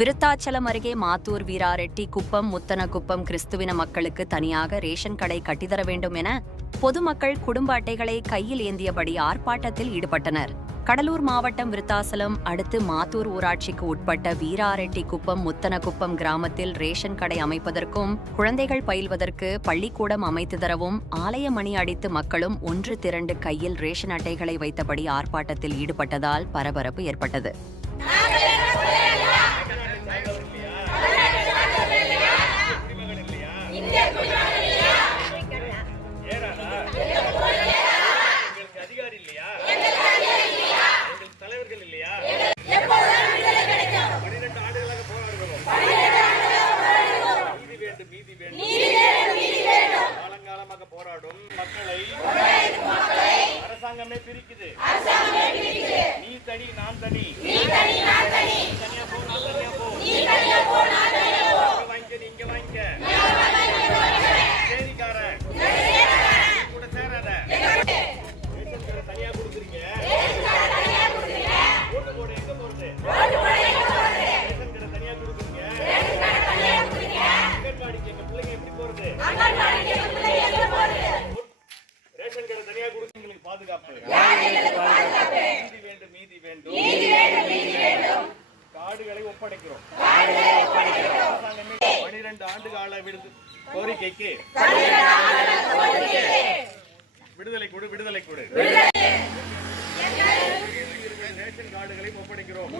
விருத்தாச்சலம் அருகே மாத்தூர் வீராரெட்டி குப்பம் முத்தனகுப்பம் கிறிஸ்துவின மக்களுக்கு தனியாக ரேஷன் கடை கட்டித்தர வேண்டும் என பொதுமக்கள் குடும்ப அட்டைகளை கையில் ஏந்தியபடி ஆர்ப்பாட்டத்தில் ஈடுபட்டனர். கடலூர் மாவட்டம் விருத்தாசலம் அடுத்து மாத்தூர் ஊராட்சிக்கு உட்பட்ட வீராரெட்டி குப்பம் முத்தனகுப்பம் கிராமத்தில் ரேஷன் கடை அமைப்பதற்கும் குழந்தைகள் பயில்வதற்கு பள்ளிக்கூடம் அமைத்து தரவும் ஆலய மணி அடித்து மக்களும் ஒன்று திரண்டு கையில் ரேஷன் அட்டைகளை வைத்தபடி ஆர்ப்பாட்டத்தில் ஈடுபட்டதால் பரபரப்பு ஏற்பட்டது. தலைவர்கள் இல்லையா? பன்னிரண்டு ஆண்டுகளாக போராடுகிறோம். நீதி வேண்டும் நீதி வேண்டும். காலங்காலமாக போராடும் மக்களை அரசாங்கமே பிரிக்குது. நீ தனி நான் தனி. ரேஷன் கடை தனியா கொடுக்குறீங்களுக்கு பாதுகாப்பு. நீதி வேண்டும் நீதி வேண்டும். காடுகளை ஒப்படைக்கிறோம். பனிரெண்டு ஆண்டு கால விடுது கோரிக்கைக்கு. விடுதலை கொடு விடுதலை கொடு. ரேஷன் கார்டுகளை ஒப்படைக்கிறோம்.